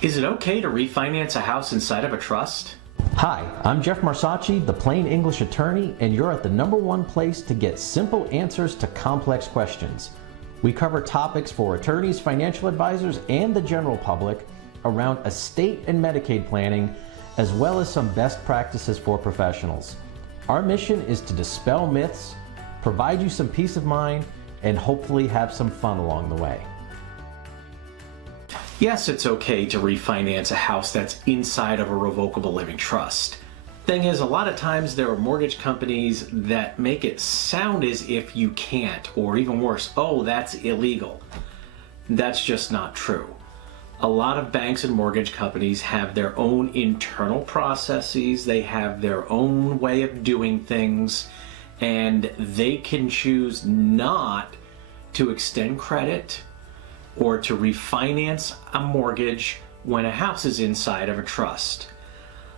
Is it okay to refinance a house inside of a trust? Hi, I'm Jeff Marsacci, the Plain English attorney, and you're at the #1 place to get simple answers to complex questions. We cover topics for attorneys, financial advisors, and the general public around estate and Medicaid planning, as well as some best practices for professionals. Our mission is to dispel myths, provide you some peace of mind, and hopefully have some fun along the way. Yes, it's okay to refinance a house that's inside of a revocable living trust. Thing is, a lot of times there are mortgage companies that make it sound as if you can't, or even worse, oh, that's illegal. That's just not true. A lot of banks and mortgage companies have their own internal processes, they have their own way of doing things, and they can choose not to extend credit or to refinance a mortgage when a house is inside of a trust.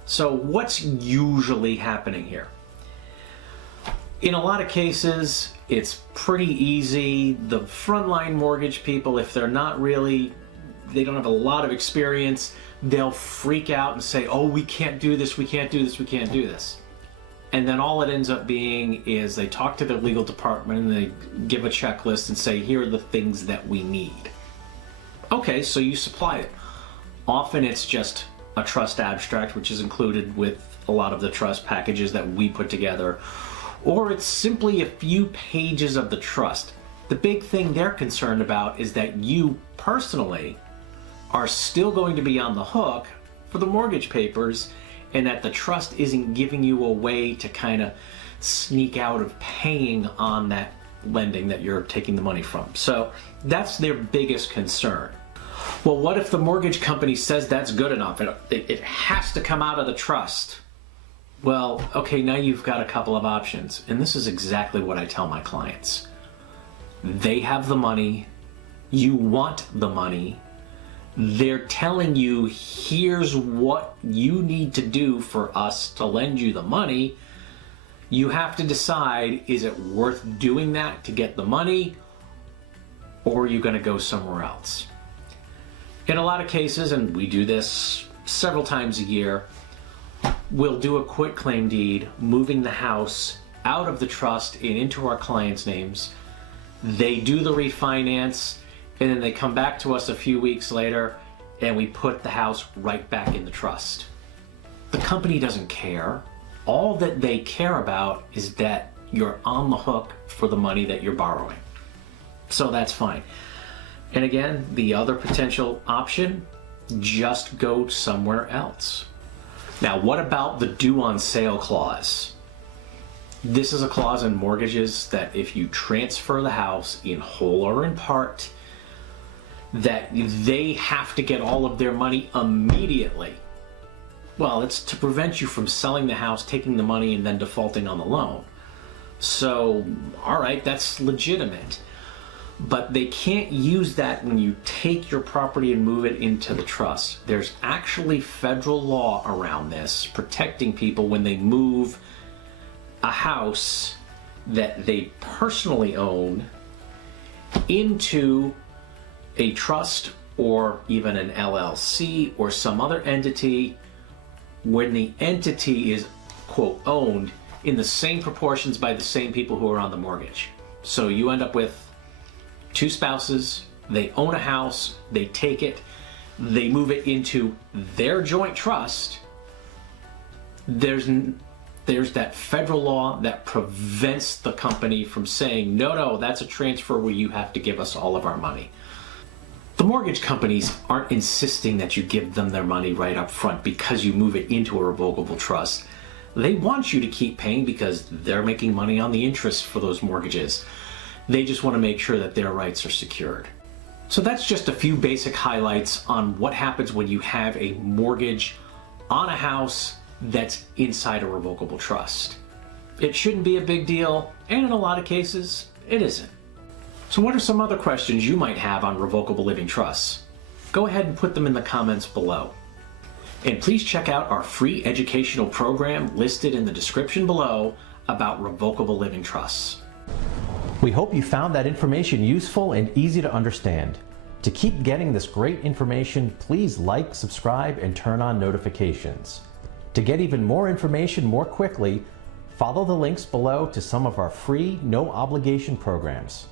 So what's usually happening here? In a lot of cases, it's pretty easy. The frontline mortgage people, if they don't have a lot of experience, they'll freak out and say, oh, we can't do this, we can't do this, we can't do this. And then all it ends up being is they talk to their legal department and they give a checklist and say, here are the things that we need. Okay, so you supply it. Often it's just a trust abstract, which is included with a lot of the trust packages that we put together, or it's simply a few pages of the trust. The big thing they're concerned about is that you personally are still going to be on the hook for the mortgage papers, and that the trust isn't giving you a way to kind of sneak out of paying on that lending that you're taking the money from. So that's their biggest concern. Well, what if the mortgage company says that's good enough? It has to come out of the trust. Well, okay, now you've got a couple of options. And this is exactly what I tell my clients. They have the money. You want the money. They're telling you, here's what you need to do for us to lend you the money. You have to decide, is it worth doing that to get the money, or are you going to go somewhere else? In a lot of cases, and we do this several times a year, we'll do a quitclaim deed, moving the house out of the trust and into our clients' names. They do the refinance, and then they come back to us a few weeks later, and we put the house right back in the trust. The company doesn't care. All that they care about is that you're on the hook for the money that you're borrowing. So that's fine. And again, the other potential option, just go somewhere else. Now, what about the due on sale clause? This is a clause in mortgages that if you transfer the house in whole or in part, that they have to get all of their money immediately. Well, it's to prevent you from selling the house, taking the money, and then defaulting on the loan. So, all right, that's legitimate. But they can't use that when you take your property and move it into the trust. There's actually federal law around this, protecting people when they move a house that they personally own into a trust or even an LLC or some other entity, when the entity is, quote, owned in the same proportions by the same people who are on the mortgage. So you end up with two spouses, they own a house, they take it, they move it into their joint trust. There's that federal law that prevents the company from saying, no, that's a transfer where you have to give us all of our money. The mortgage companies aren't insisting that you give them their money right up front because you move it into a revocable trust. They want you to keep paying because they're making money on the interest for those mortgages. They just want to make sure that their rights are secured. So that's just a few basic highlights on what happens when you have a mortgage on a house that's inside a revocable trust. It shouldn't be a big deal, and in a lot of cases, it isn't. So what are some other questions you might have on revocable living trusts? Go ahead and put them in the comments below. And please check out our free educational program listed in the description below about revocable living trusts. We hope you found that information useful and easy to understand. To keep getting this great information, please like, subscribe, and turn on notifications. To get even more information more quickly, follow the links below to some of our free, no obligation programs.